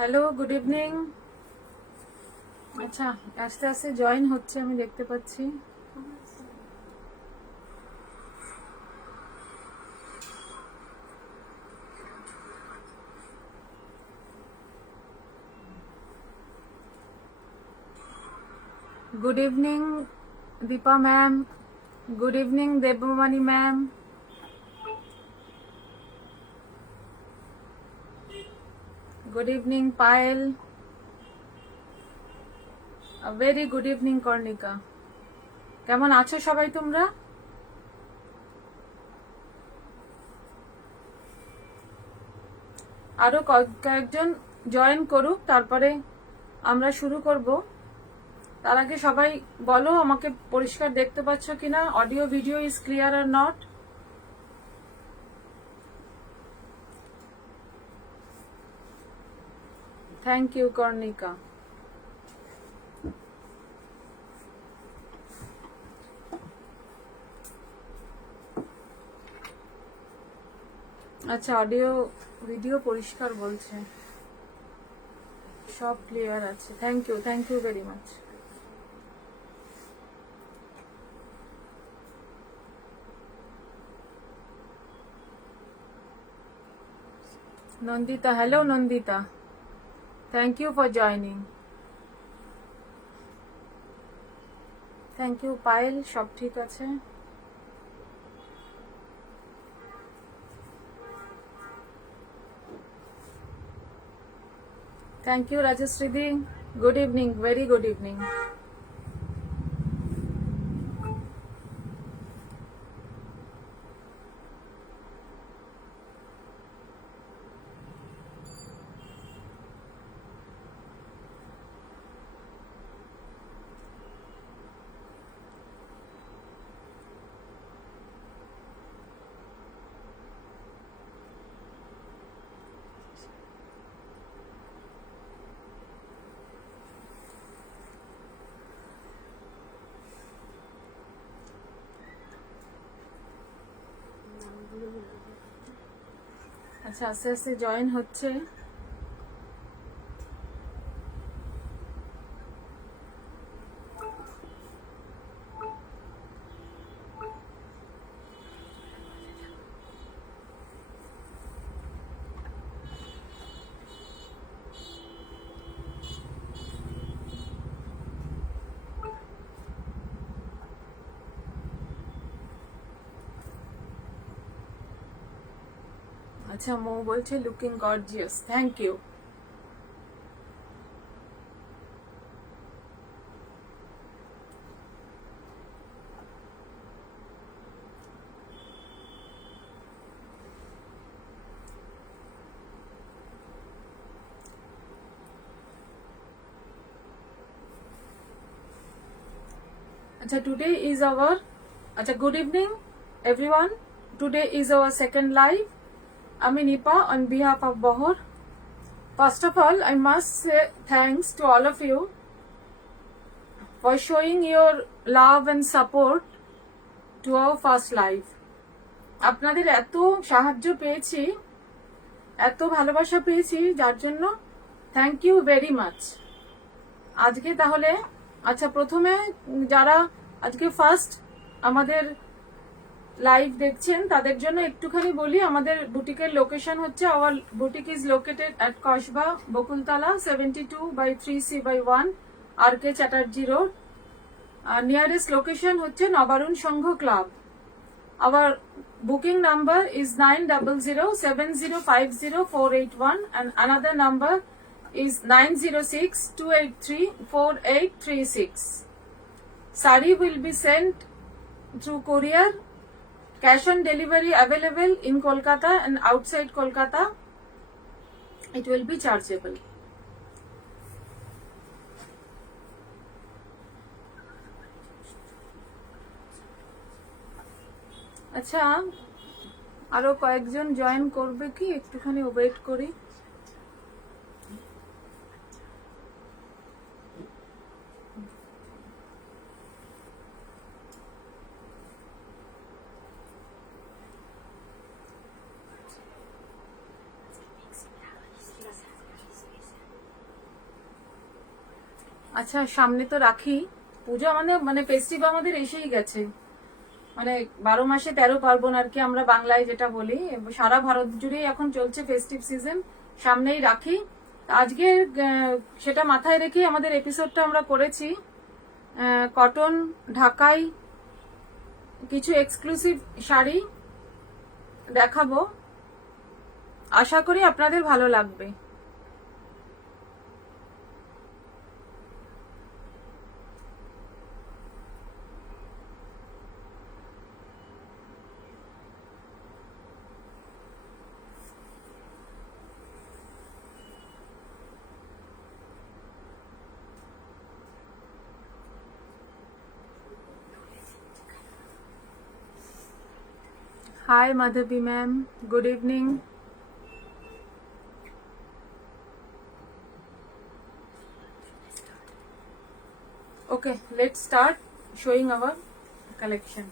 Hello, good evening. আচ্ছা, আস্তে আস্তে জয়েন হচ্ছে, আমি দেখতে পাচ্ছি। Good evening Deepa ma'am, good evening Debmoni ma'am, good evening Payel, very good evening Karnika. কেমন আছো সবাই তোমরা? আরো কয়েকজন জয়েন করুক, তারপরে আমরা শুরু করব। তার আগে সবাই বলো আমাকে পরিষ্কার দেখতে পাচ্ছ কিনা, audio video is clear or not? Thank you Karnika. আচ্ছা, অডিও ভিডিও পরিষ্কার বলছে, সব ক্লিয়ার আছে। Thank you very much. Nandita, hello Nandita, thank you for joining. Thank you Payel, সব ঠিক আছে। থ্যাংক ইউ রাজশ্রীদি, good evening, very good evening. আচ্ছা, আস্তে আস্তে জয়েন হচ্ছে। আচ্ছা, মো বলছে লুকিং গর্জিয়াস, থ্যাংক ইউ। আচ্ছা, today is our, আচ্ছা, good evening everyone. Today is our second live. আমি Nipa on behalf of Bohor. First of all, I must say thanks to all of you for showing your love and support to our first live. আপনাদের এত সাহায্য পেয়েছি, এত ভালোবাসা পেয়েছি, যার জন্য থ্যাংক ইউ ভেরি মাচ। আজকে তাহলে, আচ্ছা, প্রথমে যারা আজকে ফার্স্ট আমাদের লাইভ দেখছেন তাদের জন্য একটুখানি বলি, আমাদের বুটিকের লোকেশন হচ্ছে, our boutique is located at Kasba Bakultala 72/3C/1 RK Chatterjee road. Nearest location হচ্ছে Nabarun Sangha club. Our booking number is 9007050481 and another number is 9062834836. Sari will be sent through courier. Cash on delivery available in Kolkata and outside Kolkata. It will be chargeable. আচ্ছা, আরো কয়েকজন জয়েন করবে কি, একটুখানি ওয়েট করি। আচ্ছা সামনে তো রাখি পুজো, আমাদের মানে ফেস্টিভ আমাদের এসেই গেছে, মানে 12 মাসে 13 পার্বণ আর কি আমরা বাংলায় যেটা বলি, সারা ভারত জুড়েই এখন চলছে ফেস্টিভ সিজন, সামনেই রাখি। আজকে সেটা মাথায় রেখে আমাদের এপিসোডটা আমরা করেছি। কটন ঢাকাই কিছু এক্সক্লুসিভ শাড়ি দেখাবো, আশা করি আপনাদের ভালো লাগবে। Hi Madhavi ma'am, good evening. Okay, let's start showing our collection.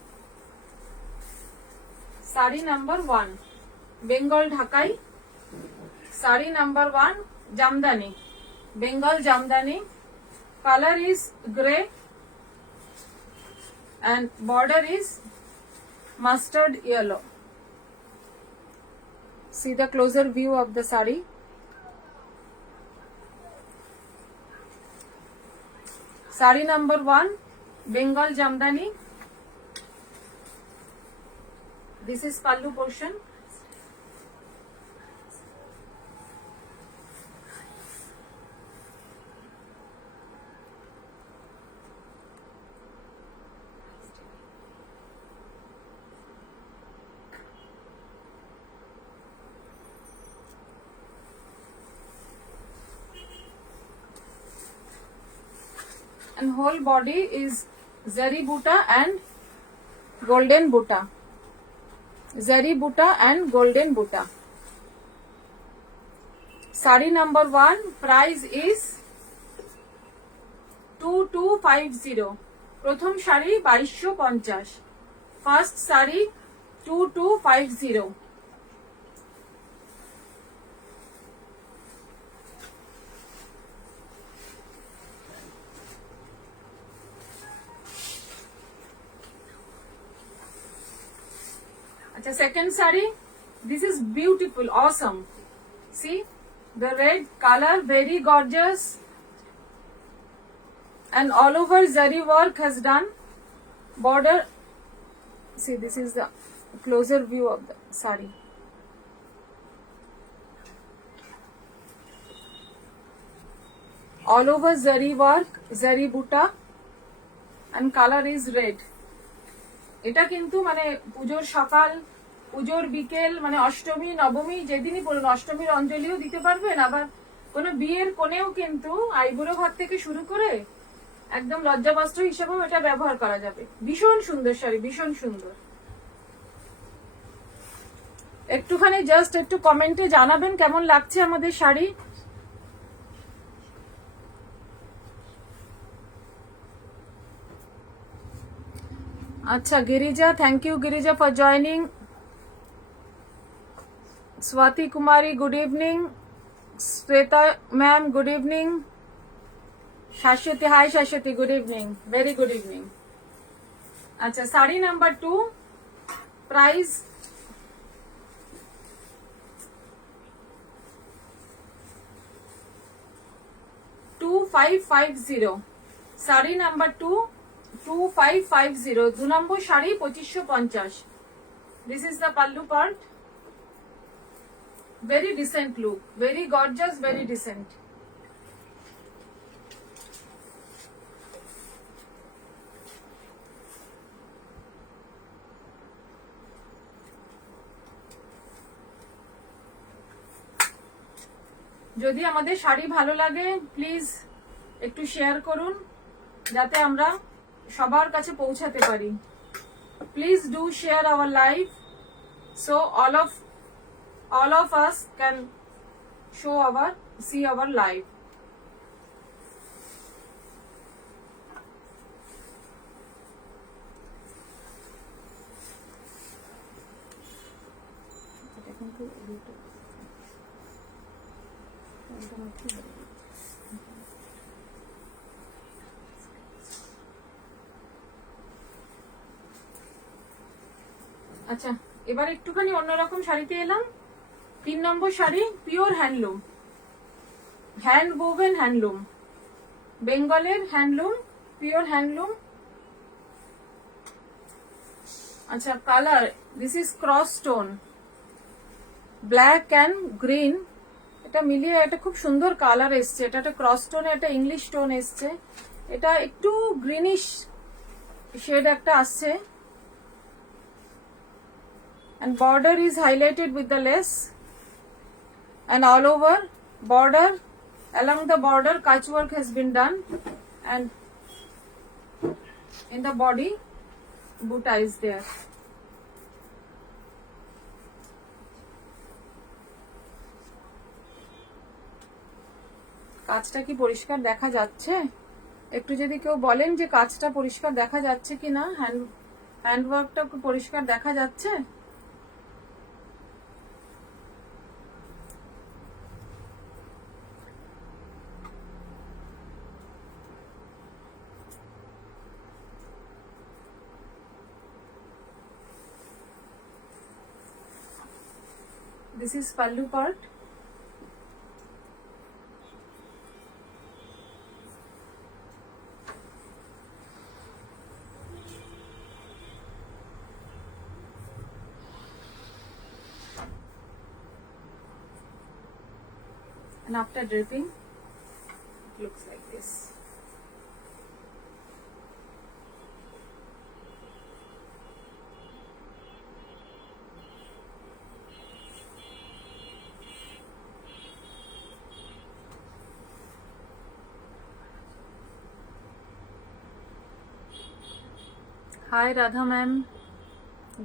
Sari number 1, Bengal Dhakai. Sari number 1, Jamdani, Bengal Jamdani. Color is grey and border is mustard yellow. See the closer view of the sari. Sari number 1, Bengal Jamdani. This is pallu portion. And whole body is zari buta and golden buta. Zari buta and golden buta. Sari number 1, price is 2250. প্রথম শাড়ি 2250, ফার্স্ট sari 2250। Acha, second sari, this is beautiful, awesome. See the red color, very gorgeous, and all over zari work has done. Border, see this is the closer view of the sari. All over zari work, zari buta, and color is red. এটা কিন্তু মানে পুজোর সকাল, পুজোর বিকেল, মানে অষ্টমী নবমী যেদিনই পড়ুন, অষ্টমীর অঞ্জলিও দিতে পারবেন, আবার কোনো বিয়ের কোণেও কিন্তু আইবুড়ো ভাত থেকে শুরু করে একদম লজ্জাবস্ত্র হিসেবেও এটা ব্যবহার করা যাবে। ভীষণ সুন্দর শাড়ি, ভীষণ সুন্দর। একটুখানি জাস্ট একটু কমেন্টে জানাবেন কেমন লাগছে আমাদের শাড়ি। আচ্ছা Girija, thank you Girija for joining. Swati Kumari, good evening. Sweta ma'am, good evening. Shashwati, hi Shashwati, good evening. Very good evening. Acha, sari number 2, price 2550. Sari number 2, 2550. 2 number sari 2550. This is the pallu part. Very decent look, very gorgeous, very decent. যদি আমাদের শাড়ি ভালো লাগে প্লিজ একটু share করুন যাতে আমরা সবার কাছে পৌঁছাতে পারি। Please do share our live so all of us can see our live. আচ্ছা, এবার একটুখানি অন্যরকম শাড়িতে এলাম। 3 নম্বর sari, pure handloom, hand woven handloom, বেঙ্গলের হ্যান্ডলুম, পিওর হ্যান্ডলুম। আচ্ছা, colour, this is cross stone, black and green, এটা মিলিয়ে এটা খুব সুন্দর কালার এসছে। এটা একটা ক্রস স্টোনে একটা ইংলিশ স্টোন এসছে, এটা একটু গ্রিনিশ শেড একটা আসছে। And border is highlighted with the lace, and all over border, along the border kach work has been done, and in the body buta is there. কাজটা কি পরিষ্কার দেখা যাচ্ছে? একটু যদি কেউ বলেন যে কাজটা পরিষ্কার দেখা যাচ্ছে কিনা, হ্যান্ডওয়ার্কটা পরিষ্কার দেখা যাচ্ছে? This is pallu part. And after draping, it looks like this. Hi Radha ma'am,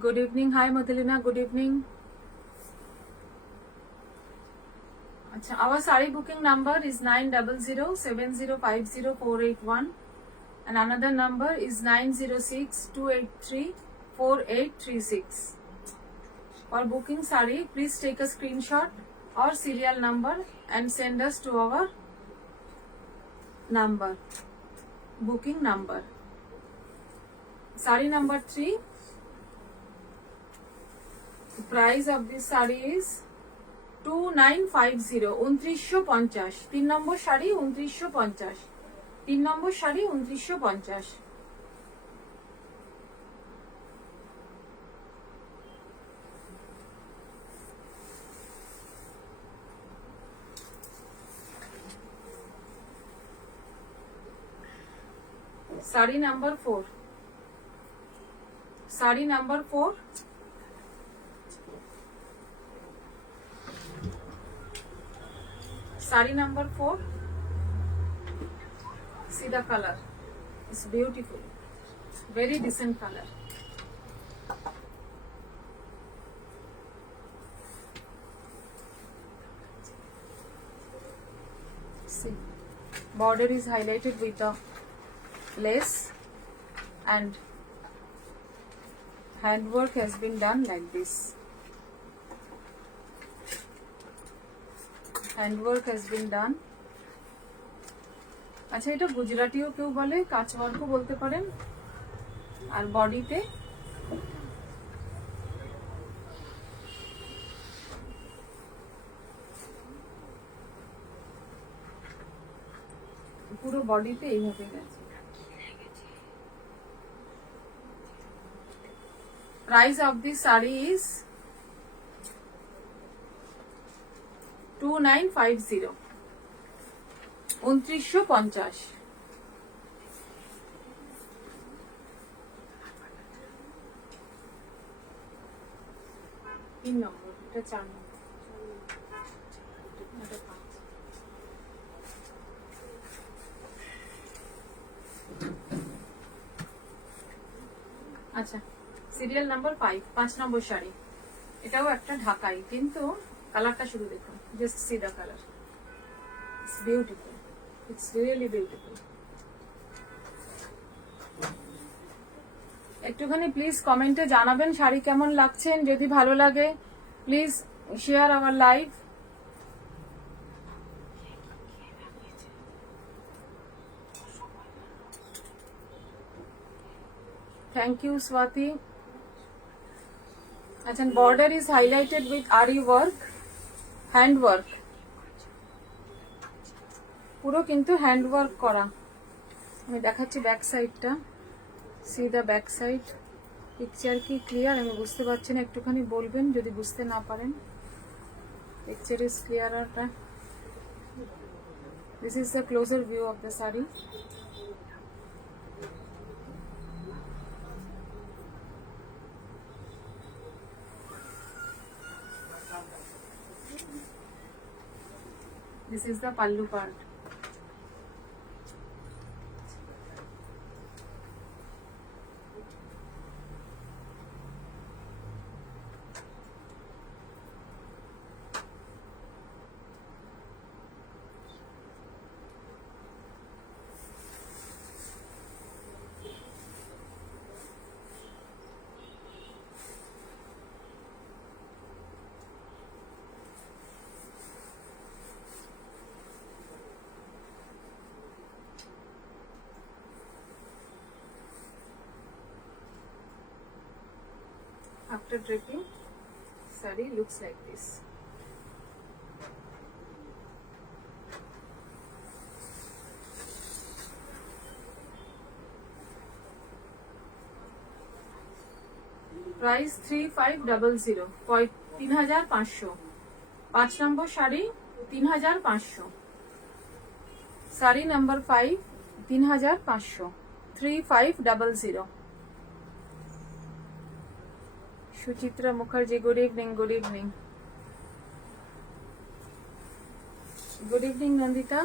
good evening. Hi Madhulina, good evening. Achha, our sari booking number is 9007050481 and another number is 9062834836. For booking sari, please take a screenshot or serial number and send us to our number, booking number. Sari number 3, the price of this sari is 2950, 2950. 3 নম্বর শাড়ি 2950, 3 নম্বর শাড়ি 2950। শাড়ি নাম্বার 4, শাড়ি নাম্বার 4, শাড়ি নাম্বার 4, see the color, it's beautiful, very decent color. See, border is highlighted with the lace and handwork has been done like this. Handwork has been done. আচ্ছা, এটা গুজরাটিও কেউ বলে, কাচওয়ার্কও বলতে পারেন। আর বডিতে পুরো বডিতে এইভাবে গেছে। Price of this saree is 2950, 2950। তিন নম্বর, এটা 4 নম্বর, এটা 5। আচ্ছা, সিরিয়াল নাম্বার 5, 5 নম্বর শাড়ি, এটাও একটা ঢাকাই, কিন্তু কালারটা শুধু দেখুন, just see the colour, it's beautiful, it's really beautiful. একটুখানি প্লিজ কমেন্টে জানাবেন শাড়ি কেমন লাগছেন। যদি ভালো লাগে please share our live. Thank you Swati. আচ্ছা, border is highlighted with ari work, hand work, পুরো কিন্তু হ্যান্ড ওয়ার্ক করা। আমি দেখাচ্ছি ব্যাক সাইডটা, C the back side. Picture কি ক্লিয়ার? আমি বুঝতে পারছি না, একটুখানি বলবেন যদি বুঝতে না পারেন। Picture is clear? This is the closer view of the saree. This is the pallu part. After draping, saree looks like this. Price 3500, 3500। 5 নম্বর sari 3500, sari number 5 3500, 3500। Suchitra Mukherjee, good evening. Good evening, good evening Nandita.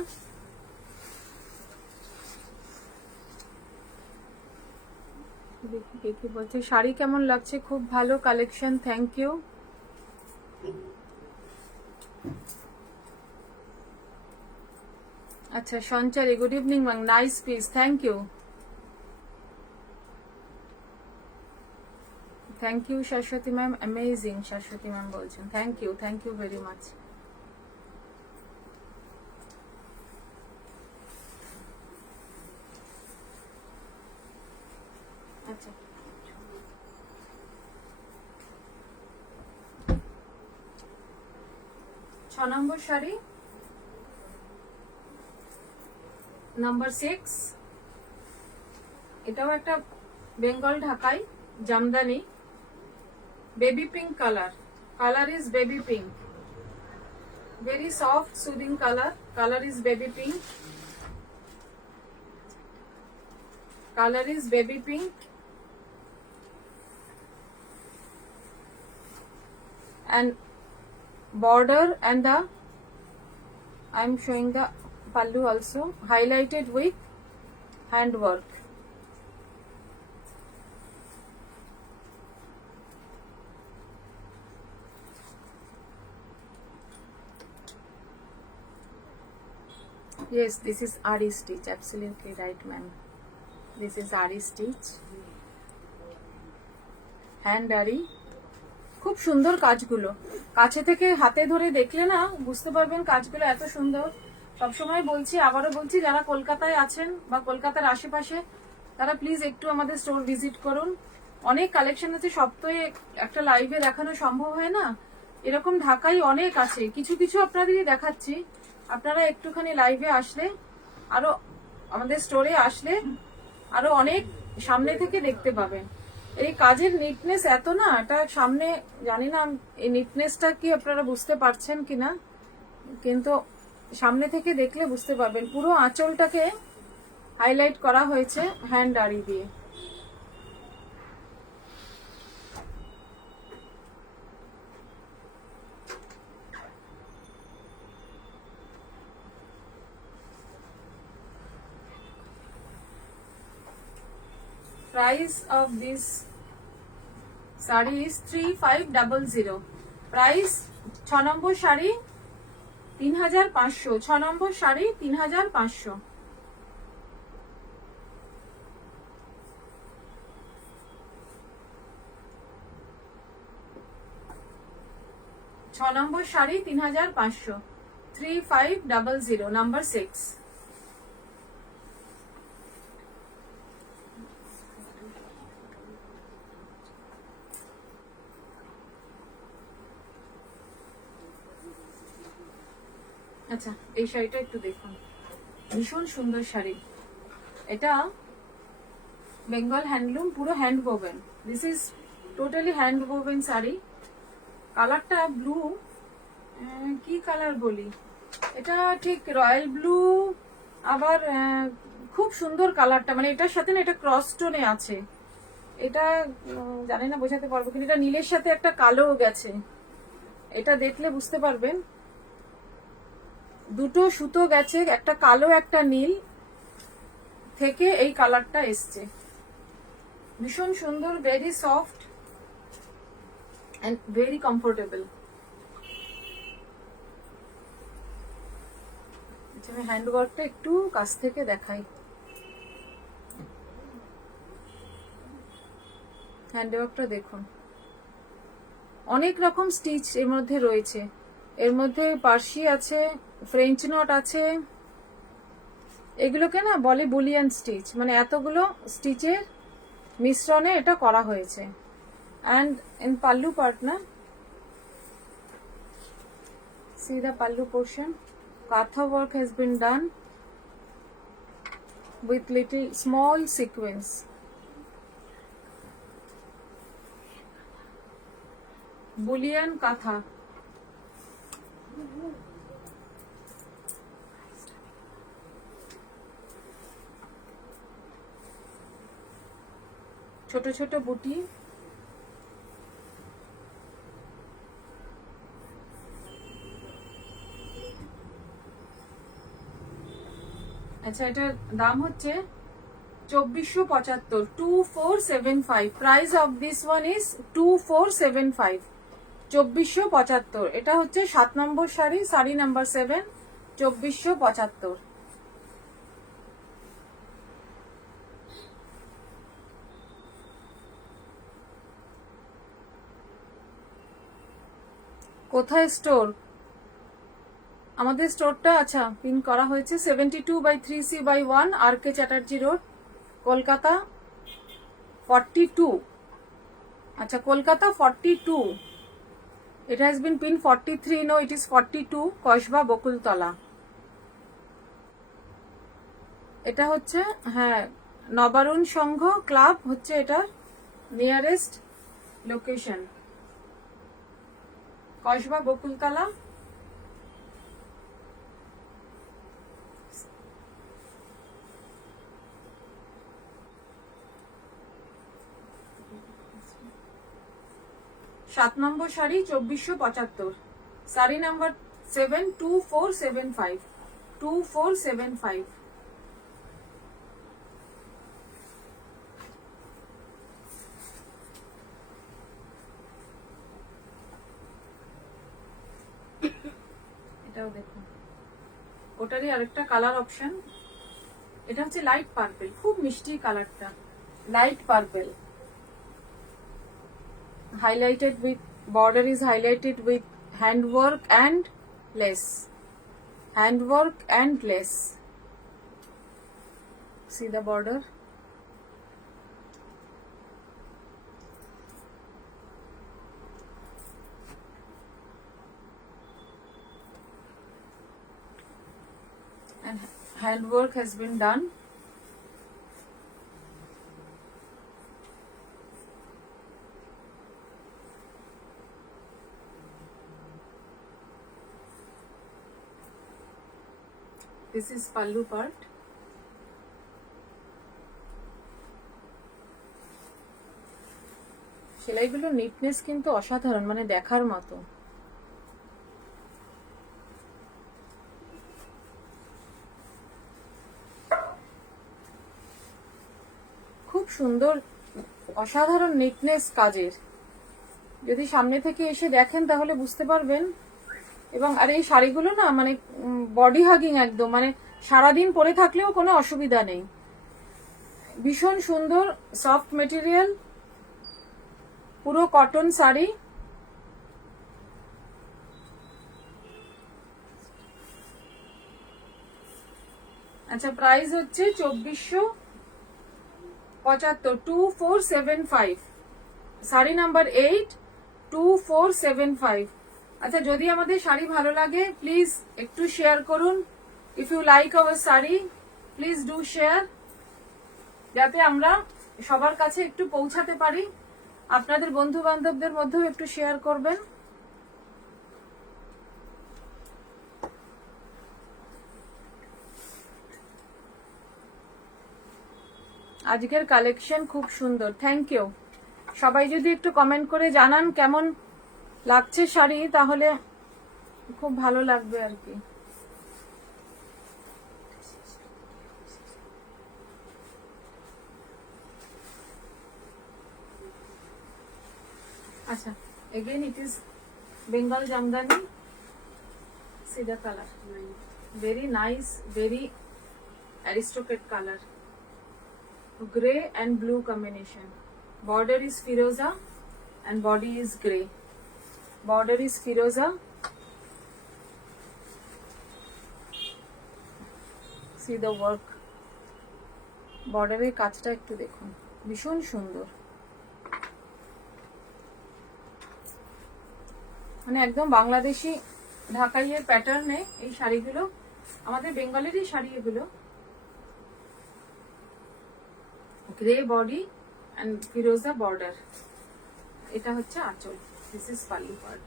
দেখি কে কি বলছে। শাড়ি কেমন লাগছে? খুব ভালো কালেকশন, থ্যাংক ইউ। আচ্ছা Sanchari, good evening ma'am, nice piece, thank you. Thank you Shashwati ma'am, amazing Shashwati ma'am বলছেন, থ্যাংক ইউ ভেরি মাচ। আচ্ছা, 6 নম্বর শাড়ি নাম্বার 6। এটাও একটা বেঙ্গল ঢাকাই Jamdani, baby pink colour. Colour is baby pink, very soft soothing color is baby pink, color is baby pink, and border and the I'm showing the pallu also highlighted with hand work. Yes, this is ari stitch, absolutely right ma'am, this is ari stitch, hand ari। খুব সুন্দর কাজগুলো, কাছে থেকে হাতে ধরে দেখলে না বুঝতে পারবেন কাজগুলো এত সুন্দর। সবসময় বলছি, আবারও বলছি, যারা কলকাতায় আছেন বা কলকাতার আশেপাশে তারা প্লিজ একটু আমাদের স্টোর ভিজিট করুন। অনেক কালেকশন আছে, সব তো একটা লাইভে দেখানো সম্ভব হয় না, এরকম ঢাকায় অনেক আছে। কিছু কিছু আপনাদেরই দেখাচ্ছি, আপনারা একটুখানি লাইভে আসলে, আরো আমাদের স্টোরে আসলে আরো অনেক সামনে থেকে দেখতে পাবেন। এই কাজের নিটনেস এত না, এটা সামনে জানি না এই নিটনেসটা কি আপনারা বুঝতে পারছেন কিনা, কিন্তু সামনে থেকে দেখলে বুঝতে পারবেন। পুরো আঁচলটাকে হাইলাইট করা হয়েছে হ্যান্ড আরি দিয়ে। Price of this saree is 3500, price 6 নম্বর শাড়ি 3500, 6 নম্বর শাড়ি 3500। 6 নম্বর শাড়ি 3500, 3500, নাম্বার 6। আচ্ছা এই শাড়িটা একটু দেখুন, ভীষণ সুন্দর শাড়ি। এটা বেঙ্গল হ্যান্ডলুম, পুরো hand woven. This is totally hand woven sari. কালারটা ব্লু, কি কালার বলি, এটা ঠিক রয়্যাল ব্লু, আবার খুব সুন্দর কালারটা, মানে এটার সাথে না এটা ক্রস স্টোনে আছে। এটা জানি না বোঝাতে পারবো, কিন্তু এটা নীলের সাথে একটা কালো গেছে, এটা দেখলে বুঝতে পারবেন। দুটো সুতো গেছে, একটা কালো একটা নীল, থেকে এই কালারটা এসছে। ভীষণ সুন্দর, very soft and very comfortable. আমি হ্যান্ডওয়ার্কটা একটু কাছ থেকে দেখাই। হ্যান্ডওয়ার্কটা দেখুন, অনেক রকম স্টিচ এর মধ্যে রয়েছে। এর মধ্যে পার্সি আছে, ফ্রেঞ্চ নট আছে, এগুলোকে না বলে বুলিয়ান স্টিচ, মানে এতগুলো স্টিচের মিশ্রণে এটা করা হয়েছে। অ্যান্ড ইন পাল্লু পার্ট না, see the pallu portion, katha work has been done with little small sequence. Bullion katha. ছোট ছোট বুটি, আচ্ছা এটার দাম হচ্ছে 2475, 2475। Price of this one is 2475, 2475। এটা হচ্ছে 7 নম্বর শাড়ি, শাড়ি নাম্বার 7, 2475। কোথায় স্টোর? আমাদের স্টোরটা আচ্ছা পিন করা হয়েছে 72/3C/1 RK চ্যাটার্জি রোড, কলকাতা 42। আচ্ছা কলকাতা 42। It has been pinned 43, no it is 42, কসবা বকুলতলা। এটা হচ্ছে হ্যাঁ নবারুণ সংঘ ক্লাব হচ্ছে এটা নিয়ারেস্ট লোকেশন, কসবা বকুলতলা। সাত নম্বর শাড়ি 2475, শাড়ি নাম্বার 7, 2475, 2475। এটাও দেখুন, ওটারই আরেকটা কালার অপশন। এটা হচ্ছে লাইট পার্পল, খুব মিষ্টি কালারটা, light purple, highlighted with border is highlighted with handwork and lace, handwork and lace. See the border, and handwork has been done. This is pallu part. সেলাইগুলোর নিটনেস কিন্তু অসাধারণ, মানে দেখার মতো। খুব সুন্দর, অসাধারণ নিটনেস কাজের। যদি সামনে থেকে এসে দেখেন তাহলে বুঝতে পারবেন। এবং আর এই শাড়িগুলো না মানে বডি হাগিং একদম, মানে সারাদিন পরে থাকলেও কোনো অসুবিধা নেই। ভীষণ সুন্দর সফট মেটেরিয়াল, পুরো কটন শাড়ি। আচ্ছা প্রাইস হচ্ছে 2475, 2475, শাড়ি নাম্বার 8, 2475। আচ্ছা, যদি আমাদের শাড়ি ভালো লাগে প্লিজ একটু শেয়ার করুন। If you like our sari please do share, যাতে আমরা সবার কাছে একটু পৌঁছাতে পারি। আপনাদের বন্ধু বান্ধবদের মধ্যেও একটু শেয়ার করবেন। আজকের কালেকশন খুব সুন্দর, থ্যাংক ইউ। সবাই যদি একটু কমেন্ট করে জানান কেমন লাগছে শাড়ি, তাহলে খুব ভালো লাগবে আর কি। আচ্ছা, again it is Bengal Jamdani. See the color, very nice, very aristocrat color, gray and blue combination. Border is Firoza and body is gray. Border is Firoza. See the work. বর্ডারের কাজটা একটু দেখুন, ভীষণ সুন্দর, মানে একদম বাংলাদেশি ঢাকাইয়ের প্যাটার্নে এই শাড়িগুলো, আমাদের বেঙ্গলেরই শাড়ি এগুলো। গ্রে বডি এন্ড ফিরোজা বর্ডার, এটা হচ্ছে আঁচল। This is pallu part.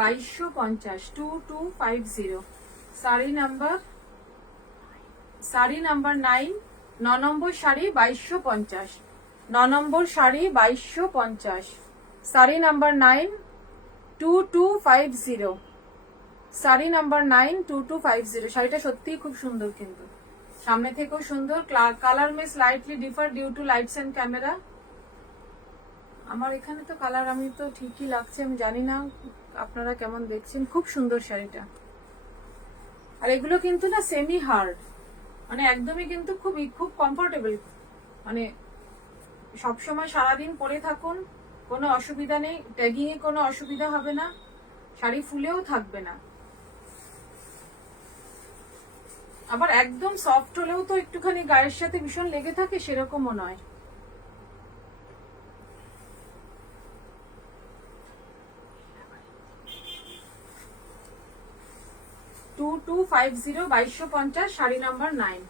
বাইশশো 2250। Sari number 9, 9 number sari 2250, 9 number sari 2250, sari number 9 2250, sari number 9 2250। শাড়িটা সত্যিই খুব সুন্দর, কিন্তু সামনে থেকেও সুন্দর। Colour may slightly differ due to lights and camera. আমার এখানে তো কালার আমি তো ঠিকই লাগছে, আমি জানি না আপনারা কেমন দেখছেন। খুব সুন্দর শাড়িটা। আর এগুলো কিন্তু না সেমি হার্ড, মানে একদমই কিন্তু খুব কমফোর্টেবল, মানে সবসময় সারাদিন পরে থাকুন, কোনো অসুবিধা নেই, ট্যাগিং এ কোনো অসুবিধা হবে না, শাড়ি ফুলেও থাকবে না। আবার একদম সফট হলেও তো একটুখানি গায়ের সাথে ভীষণ লেগে থাকে, সেরকমও নয়। Two 2250, sari number 9।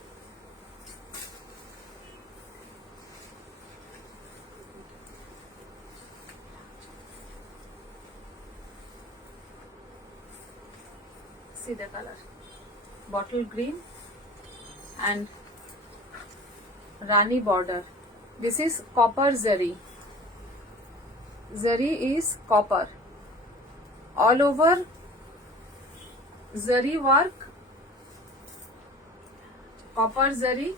See the color, bottle green and Rani border. This is copper zari. Zari is copper. All over zari work, copper zari.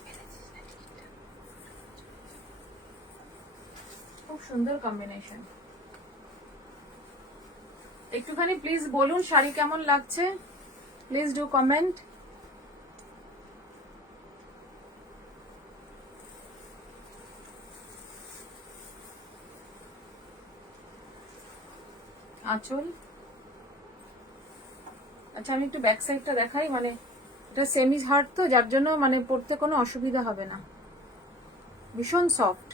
খুব সুন্দর কম্বিনেশন। একটুখানি প্লিজ বলুন শাড়ি কেমন লাগছে, প্লিজ ডু কমেন্ট। আঁচল। আচ্ছা, আমি একটু ব্যাক সাইডটা দেখাই, মানে এটা সেমি হার্ড তো, যার জন্য মানে পরতে কোনো অসুবিধা হবে না, ভীষণ soft.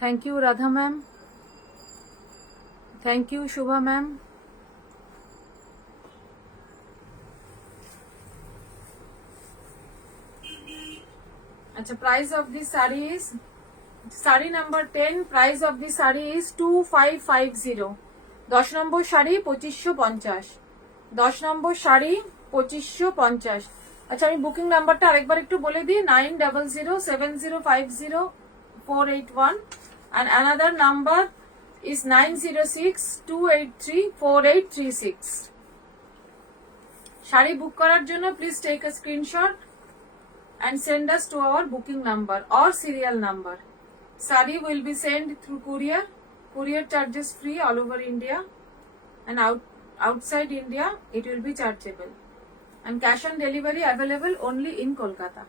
Thank you Radha ma'am, thank you Shubha ma'am. আচ্ছা, price of this sari is, sari number 10, price of this sari is 2550। 10 নম্বর শাড়ি 2550, 10 নম্বর শাড়ি 2550। আচ্ছা, আমি বুকিং নাম্বারটা আরেকবার একটু বলে দিই, 9007050481 and another number is 9062834836। Sari book করার জন্য please take a screenshot and send us to our booking number or serial number. Sari will be sent through courier. Courier charges free all over India and Outside India, it will be chargeable. And cash on delivery available only in Kolkata.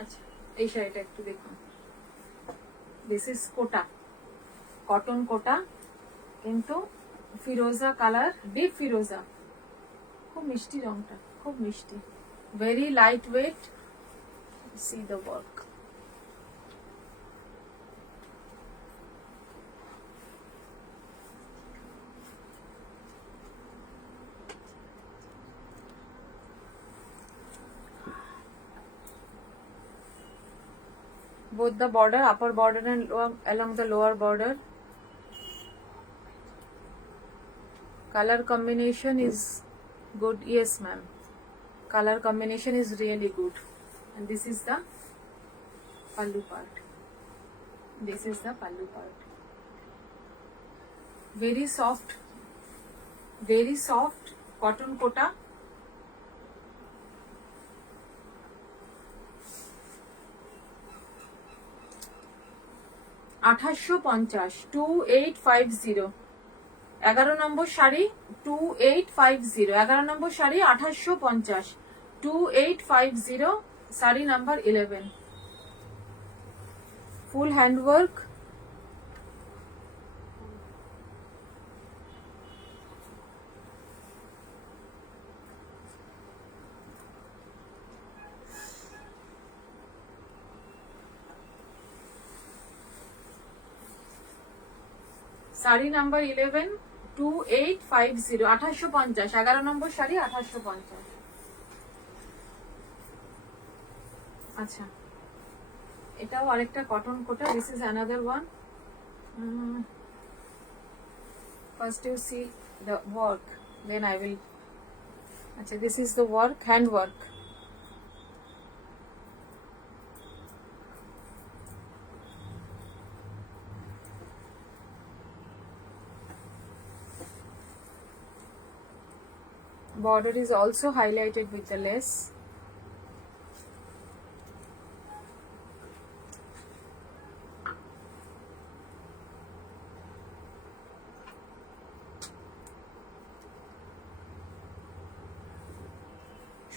আচ্ছা, এই শাড়িটা একটু দেখুন। This is quota, cotton Kota, কিন্তু ফিরোজা colour, deep ফিরোজা, খুব মিষ্টি রংটা, খুব মিষ্টি, very light weight. See the work. Both the border, upper border and lower, along the lower border. Color combination is good. Yes, ma'am. Color combination is really good. And this is the pallu part. This is the pallu part. Very soft cotton kota. $2850, 2850, 11 নম্বর শাড়ি 2850, 11 নম্বর sari 2850, 2850, sari number 11, full handwork. Sari number 11, 2850, 2850, 11 নম্বর শাড়ি 2850। আচ্ছা, এটাও আরেকটা cotton Kota. This is another one. First you see the work, then I will. আচ্ছা, this is the work, hand work. Border is also highlighted with the lace.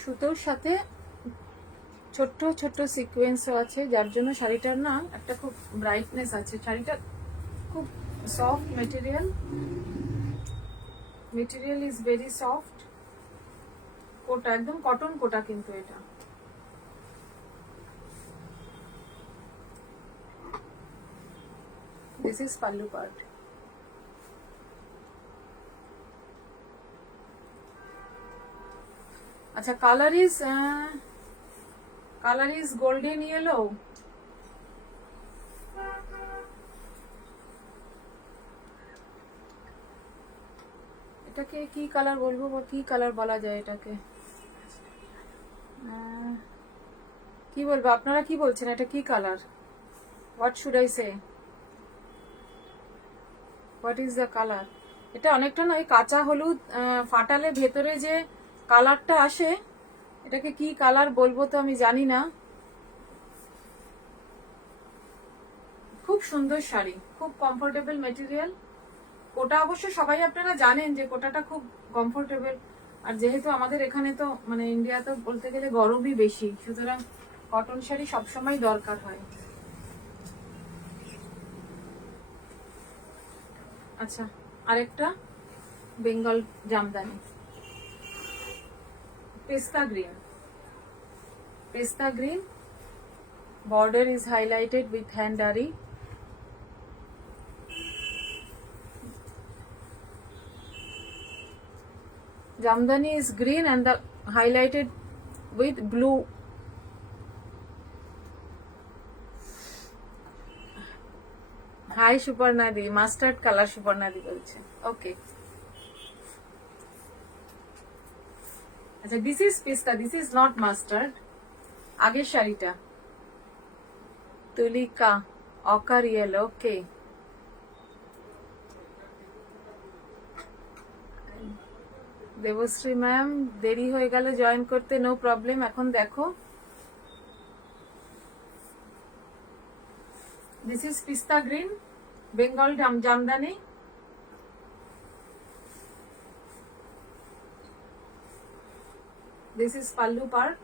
সুতোর সাথে ছোট্ট ছোট্ট সিকোয়েন্সও আছে, যার জন্য শাড়িটার না একটা খুব ব্রাইটনেস আছে। শাড়িটা খুব soft material, material is very soft. Kota একদম কটন কোটা, কিন্তু এটা দিস ইজ পাল্লু পার্ট। আচ্ছা, কালার ইজ গোল্ডেন ইয়েলো। এটাকে কি কালার বলবো বা কি কালার বলা যায় এটাকে, কি বলবো? আপনারা কি বলছেন, এটা কি colour? What should I say? What is the colour? এটা অনেকটা না ওই কাঁচা হলুদ ফাটালে ভেতরে যে কালারটা আসে, এটাকে কি কালার বলবো তো আমি জানি না। খুব সুন্দর শাড়ি, খুব কমফোর্টেবল মেটেরিয়াল। কোটা অবশ্য সবাই আপনারা জানেন যে কোটাটা খুব কমফোর্টেবল। আর যেহেতু আমাদের এখানে তো মানে ইন্ডিয়াতে বলতে গেলে গরমই বেশি, সুতরাং কটন শাড়ি সবসময় দরকার হয়। আচ্ছা, আরেকটা বেঙ্গল জামদানি, পেস্তা গ্রিন। পেস্তা green, border is highlighted with hand ari. Jamdani is green and the highlighted with blue. Hi Suparnadi, mustard color Suparnadi bolche. Okay. Achha, this is pista, this is not mustard. Aage sharita. Tulika, ochre yellow, okay. Debashree ম্যাম, দেরি হয়ে গেল জয়েন করতে, no problem. এখন দেখো This is pista green, Bengal jamdani. This is pallu part.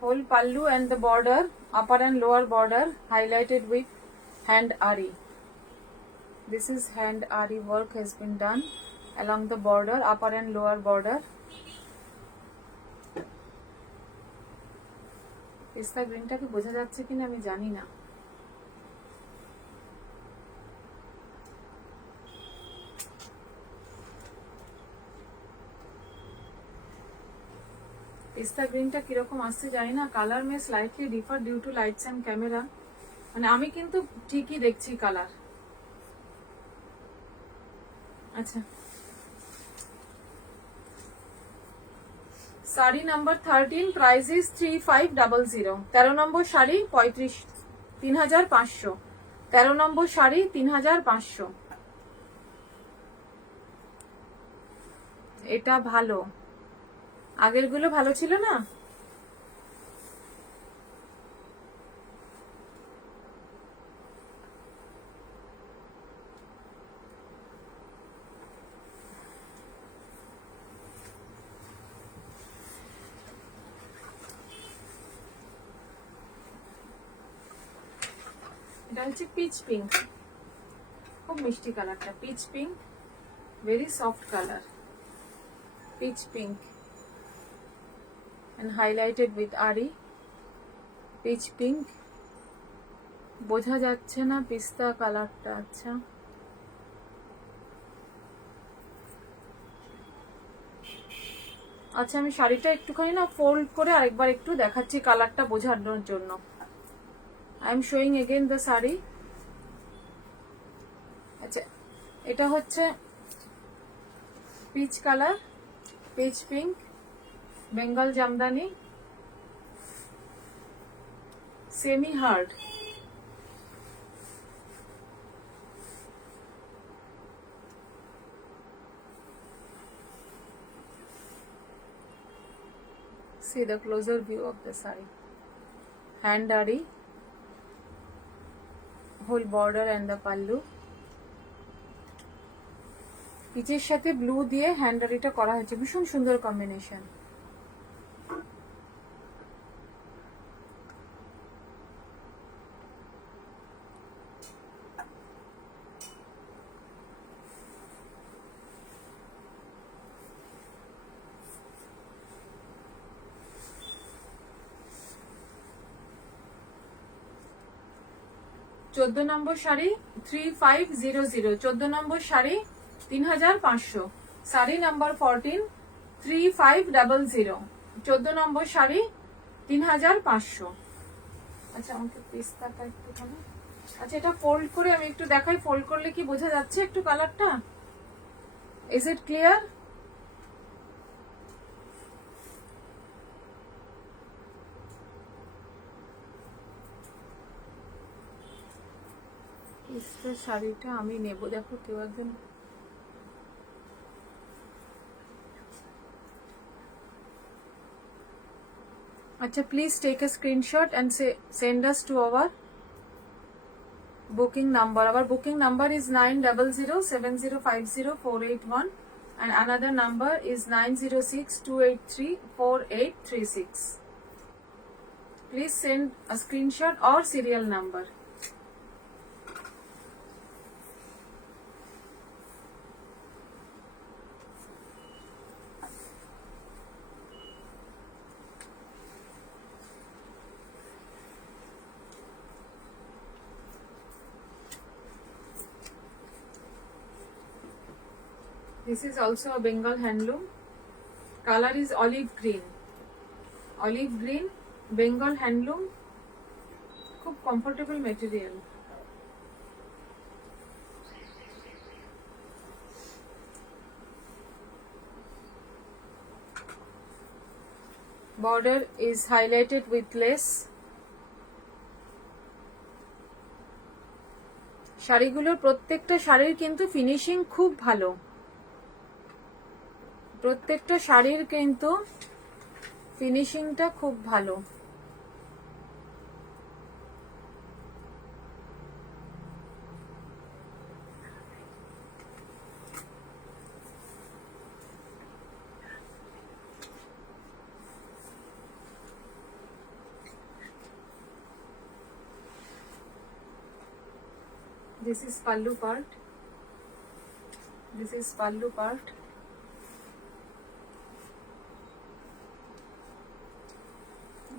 Whole pallu and the border, upper and lower border highlighted with hand ari. This is hand ari work has been done along the border, upper and lower border. পিস্তা গ্রিনটাকে বোঝা যাচ্ছে কিনা আমি জানি না। পিস্তা গ্রিনটা কিরকম আসছে জানি না, colour may slightly differ due to lights and camera. মানে আমি কিন্তু ঠিকই দেখছি কালার। আচ্ছা, sari number 13, price is 3500। 13 number sari 3500। 13 number sari 3500। এটা ভালো, আগের গুলো ভালো ছিল না। এটা হচ্ছে পিচ পিঙ্ক, খুব মিষ্টি কালারটা। Pitch pink, very soft colour, pitch pink and highlighted with ari. Peach pink, বোঝা যাচ্ছে না পিস্তা কালারটা। আচ্ছা, আচ্ছা আমি শাড়িটা একটুখানি না ফোল্ড করে আরেকবার একটু দেখাচ্ছি কালারটা বোঝানোর জন্য। I am showing again the sari. আচ্ছা, এটা হচ্ছে peach colour, pitch pink, Bengal Jamdani, semi hard. See the closer view of the saree. Hand ari, whole border and the pallu. পিচের সাথে ব্লু দিয়ে হ্যান্ড আরিটা করা হয়েছে, ভীষণ সুন্দর কম্বিনেশন। চোদ্দ নম্বর শাড়ি 3500। 14 নম্বর শাড়ি 3500। শাড়ি নাম্বার 14, 3500। 14 নম্বর শাড়ি 3500। আচ্ছা, আমাকে পিস্তাটা একটুখানি, আচ্ছা এটা ফোল্ড করে আমি একটু দেখাই। ফোল্ড করলে কি বোঝা যাচ্ছে একটু কালারটা? Is it clear? শাড়িটা আমি নেব, দেখো কেউ একজন। আচ্ছা, please take a screenshot and send us to our booking number. Our booking number is 9007050481 and another number is 9062834836. Please send a screenshot or serial number. This is also a Bengal handloom. Color is olive green. Olive green, Bengal handloom. খুব comfortable material. Border is highlighted with lace. শাড়িগুলোর প্রত্যেকটা শাড়ির কিন্তু ফিনিশিং খুব ভালো। প্রত্যেকটা শাড়ির কিন্তু ফিনিশিংটা খুব ভালো। this is pallu part. This is pallu part.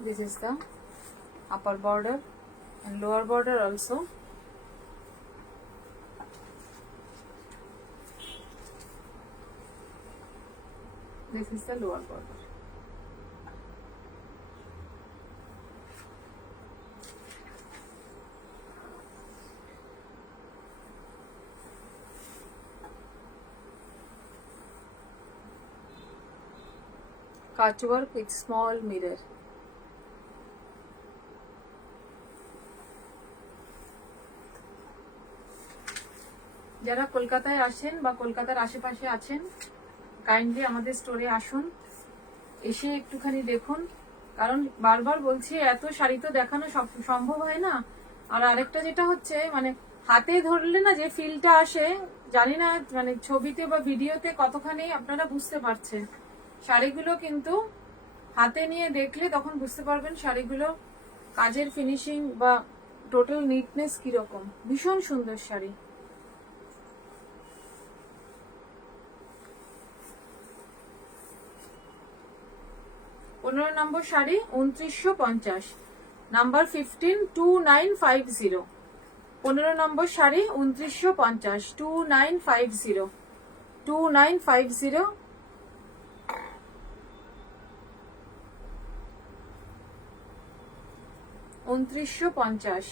This is the upper border and lower border also. This is the lower border. Patchwork with small mirror. যারা কলকাতায় আসেন বা কলকাতার আশেপাশে আছেন কাইন্ডলি আমাদের স্টোরে আসুন, এসে একটুখানি দেখুন, কারণ বারবার বলছি এত শাড়ি তো দেখানো সম্ভব হয় না। আর আরেকটা যেটা হচ্ছে মানে হাতে ধরলে না যে ফিলটা আসে, জানি না মানে ছবিতে বা ভিডিওতে কতখানি আপনারা বুঝতে পারছেন। শাড়িগুলো কিন্তু হাতে নিয়ে দেখলে তখন বুঝতে পারবেন শাড়িগুলো কাজের ফিনিশিং বা টোটাল নিটনেস কিরকম। ভীষণ সুন্দর শাড়ি। পনেরো নম্বর শাড়ি 2950, নাম্বার 15 2950। 15 নম্বর শাড়ি 2950 2950 2950। উনত্রিশশো পঞ্চাশ।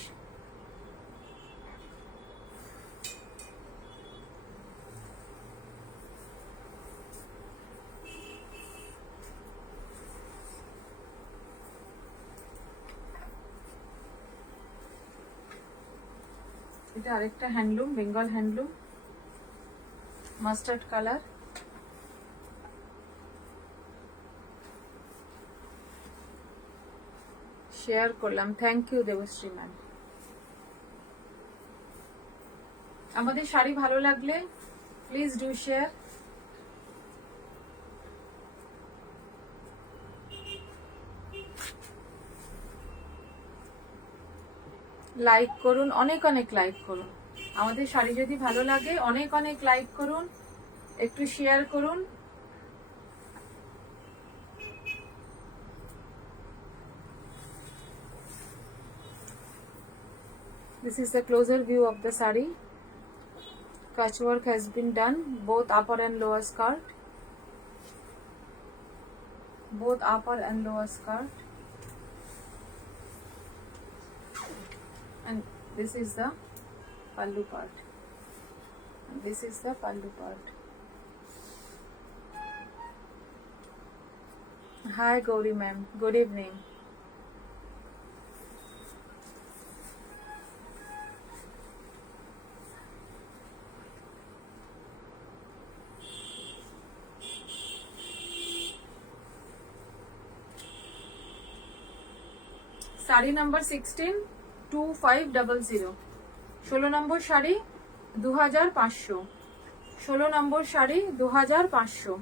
এটা আরেকটা হ্যান্ডলুম, Bengal handloom, mustard colour. Share করলাম, থ্যাংক ইউ দেবশ্রী ম্যাম। আমাদের শাড়ি ভালো লাগলে প্লিজ ডু শেয়ার। লাইক করুন, অনেক অনেক লাইক করুন। আমাদের শাড়ি যদি ভালো লাগে অনেক অনেক লাইক করুন, একটু শেয়ার করুন। This is the closer view of the sari. Patchwork has been done, both upper and lower skirt. Both upper and lower skirt. And this is the pallu part. And this is the pallu part. Hi Gauri ma'am, good evening. Sari নাম্বার 16 2500। 16 নম্বর শাড়ি 2500। 16 নম্বর শাড়ি 2500।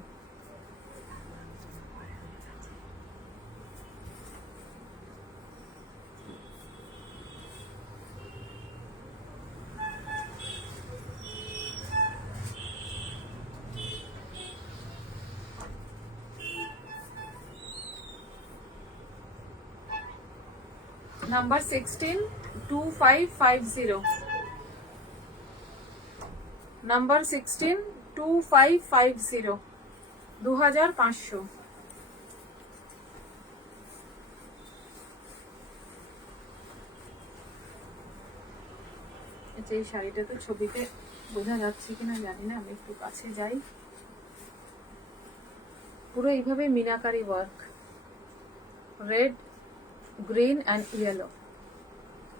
নাম্বার 16 2550। নাম্বার 16 2550 2500। আচ্ছা, এই শাড়িটা তো ছবিতে বোঝা যাচ্ছে কিনা জানি না, আমি একটু কাছে যাই। পুরো এইভাবে meenakari work, red green and yellow,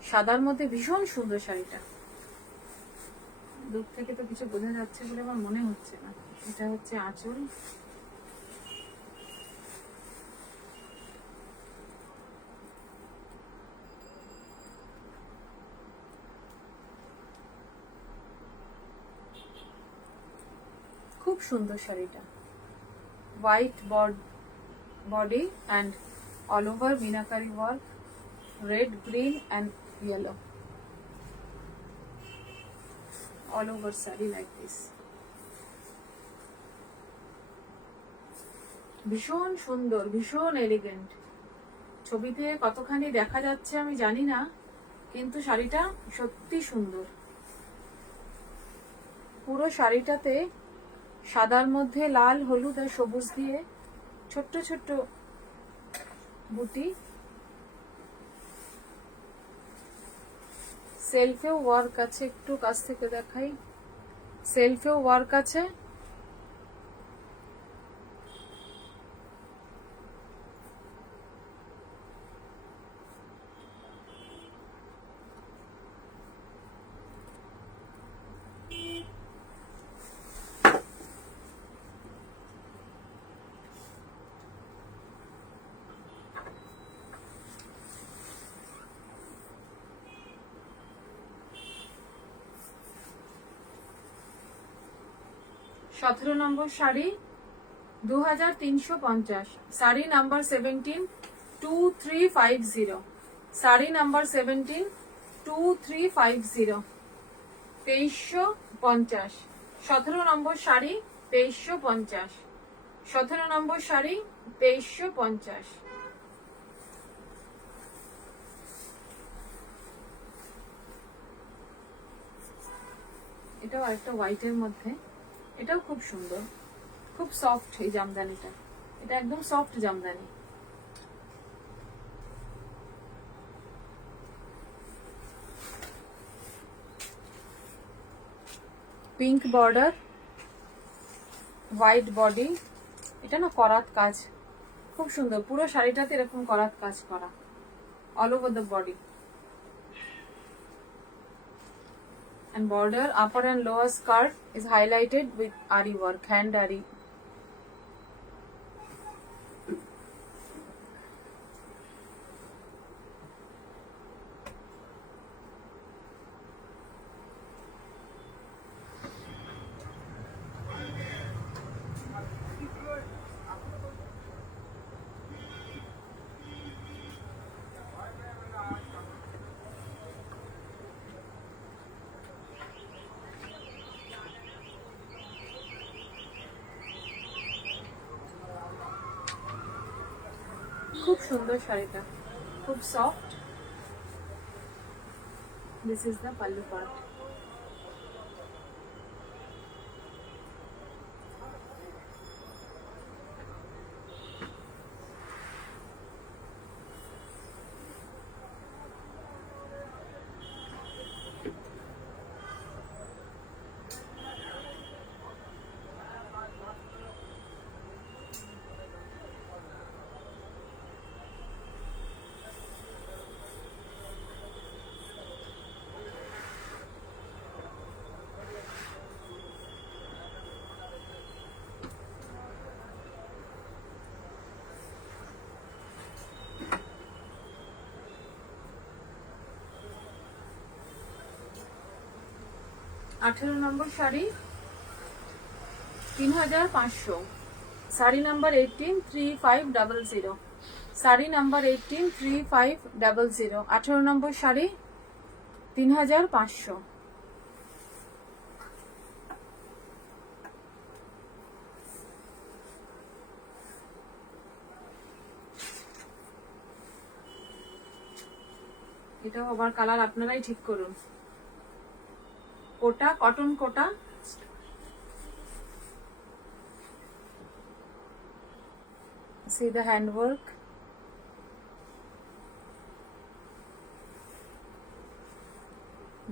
সাদার মধ্যে ভীষণ সুন্দর শাড়িটা। দূর থেকে তো কিছু বোঝা যাচ্ছে বলে আমার মনে হচ্ছে না। এটা হচ্ছে আঁচল। খুব সুন্দর শাড়িটা, white body and all over Meenakari work, red, green and yellow. all over saree like this. ভীষণ সুন্দর, ভীষণ এলিগেন্ট। ছবিতে কতখানি দেখা যাচ্ছে আমি জানি না, কিন্তু শাড়িটা সত্যি সুন্দর। পুরো শাড়িটাতে সাদার মধ্যে লাল, হলুদ আর সবুজ দিয়ে ছোট্ট ছোট্ট বুটি। সেলফেও ওয়ার্ক আছে, একটু কাছ থেকে দেখাই। সেলফেও ওয়ার্ক আছে। সতেরো নম্বর শাড়ি 2350, শাড়ি নাম্বার 17 2350, শাড়ি নাম্বার 17 2350, 2350। 17 নম্বর শাড়ি 2350, 17 নম্বর শাড়ি 2350। এটাও একটা হোয়াইটের মধ্যে, এটাও খুব সুন্দর, খুব সফট এই জামদানিটা। এটা একদম সফট Jamdani. Pink border, white body. এটা না করাত কাজ, খুব সুন্দর। পুরো শাড়িটাতে এরকম করাত কাজ করা, all over the body. And border, upper and lower skirt is highlighted with ari work, hand ari. খুব সুন্দর শাড়িটা, খুব soft. This is the pallu part. আঠেরো নম্বর শাড়ি 3500, শাড়ি নাম্বার 18 3500, শাড়ি নাম্বার 18 3500। 18 নম্বর শাড়ি 3500। এটাও আবার কালার আপনারাই ঠিক করুন। Kota, cotton Kota. See the handwork.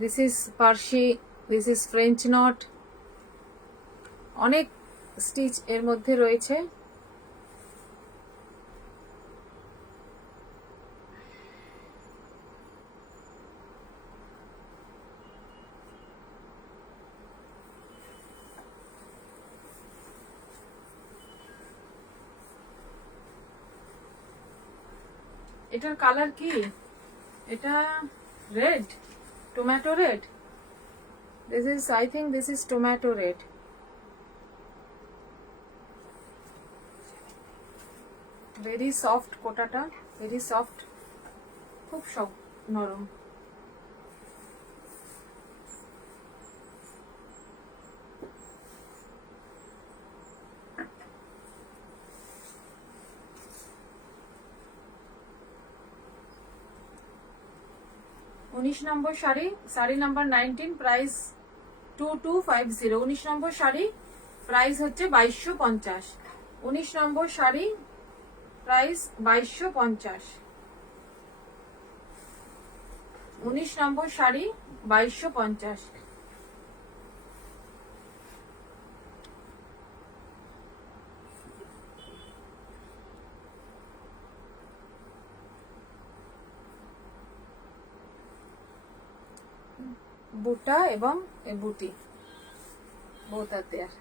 This is Parshi, this is French knot. অনেক স্টিচ এর মধ্যে রয়েছে। এটার কালার কি? এটা red, tomato red. This is, I think this is tomato red. Very soft কোটাটা, very soft, খুব নরম। 19 নম্বর শাড়ি, শাড়ি নাম্বার 19, প্রাইস 2250। 19 নম্বর শাড়ি, প্রাইস হচ্ছে 2250। 19 নম্বর শাড়ি, প্রাইস 2250। 19 নম্বর শাড়ি 2250। বুটা এবং বুটি, both are there.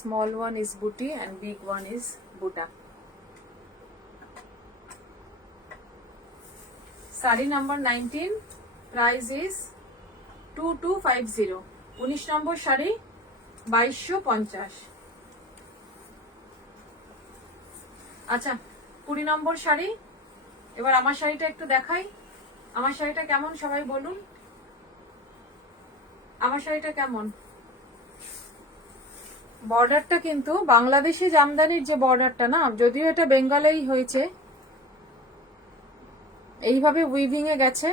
Small one is booty and big one is buta. Sari number 19, price is 2250. 19 নম্বর শাড়ি 2250। আচ্ছা, 20 নম্বর শাড়ি। এবার আমার শাড়িটা একটু দেখাই। আমার শাড়িটা কেমন সবাই বলুন, আমার শাড়িটা কেমন? বর্ডারটা কিন্তু বাংলাদেশি জামদানির যে বর্ডারটা না, যদিও এটা বেঙ্গলেই হয়েছে, এইভাবে উইভিং এ গেছে।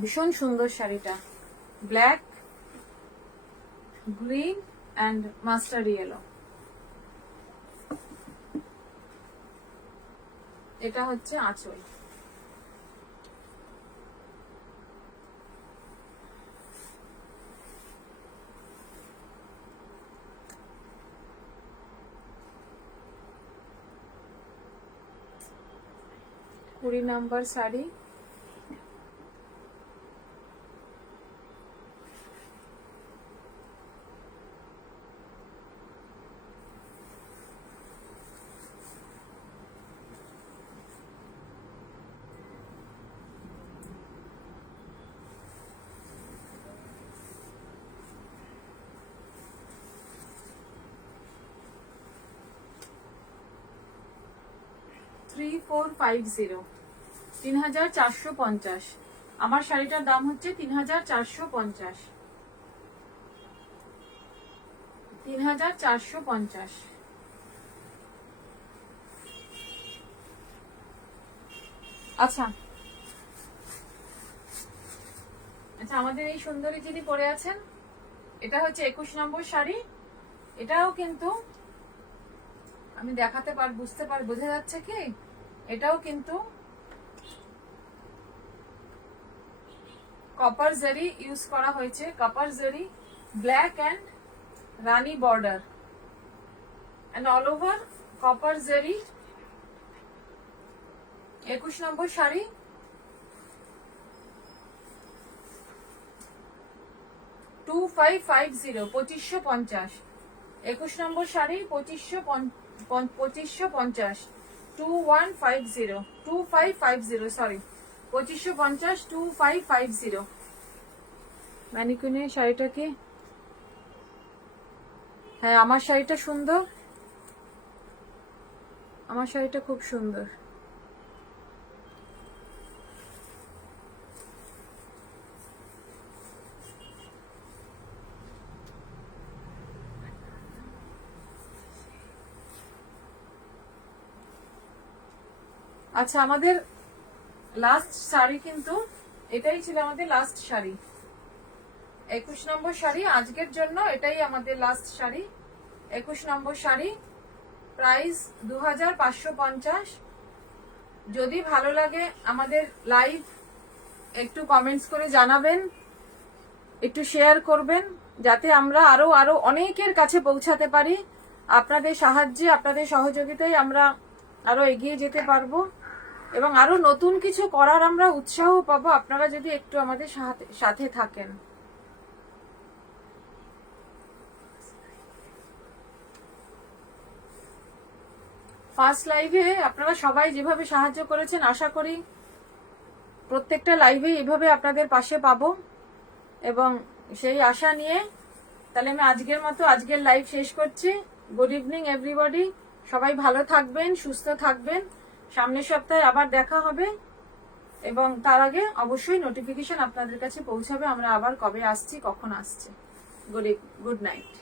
ভীষণ সুন্দর শাড়িটা, black, green and mustard yellow. এটা হচ্ছে আঁচল। কুড়ি নম্বর শাড়ি, থ্রি 3450। আমার শাড়িটার দাম হচ্ছে 3450। 3450। আচ্ছা আচ্ছা, আমাদের এই সুন্দরী যিনি পরে আছেন, এটা হচ্ছে 21 নম্বর শাড়ি। এটাও কিন্তু আমি দেখাতে পার, বুঝতে পার, বোঝা যাচ্ছে কি? এটাও কিন্তু কপার জারি ইউজ করা হয়েছে। কপার জারি, black and Rani border and all over copper জারি। 21 নম্বর শাড়ি, 2550, 2550। 21 নম্বর শাড়ি 2550, 2150, 2550, সরি 2550, 2550। ম্যানিকুইনের শাড়িটা কি? হ্যাঁ, আমার শাড়িটা সুন্দর, আমার শাড়িটা খুব সুন্দর। আচ্ছা, আমাদের লাস্ট শাড়ি কিন্তু এটাই ছিল, আমাদের লাস্ট শাড়ি 21 নম্বর শাড়ি। আজকের জন্য এটাই আমাদের লাস্ট শাড়ি, 21 নম্বর শাড়ি, প্রাইস 2550। যদি ভালো লাগে আমাদের লাইভ একটু কমেন্টস করে জানাবেন, একটু শেয়ার করবেন, যাতে আমরা আরো অনেকের কাছে পৌঁছাতে পারি। আপনাদের সাহায্যে, আপনাদের সহযোগিতায় আমরা আরো এগিয়ে যেতে পারবো এবং আরো নতুন কিছু করার আমরা উৎসাহ পাবো, আপনারা যদি একটু আমাদের সাথে থাকেন। ফার্স্ট লাইভে আপনারা সবাই যেভাবে সাহায্য করেছেন, আশা করি প্রত্যেকটা লাইভে এভাবে আপনাদের পাশে পাবো এবং সেই আশা নিয়ে তাহলে আমি আজকের মতো আজকের লাইভ শেষ করছি। গুড ইভিনিং এভরিবডি, সবাই ভালো থাকবেন, সুস্থ থাকবেন। সামনের সপ্তাহে আবার দেখা হবে এবং তার আগে অবশ্যই নোটিফিকেশন আপনাদের কাছে পৌঁছাবে আমরা আবার কবে আসছি, কখন আসছে। Good night.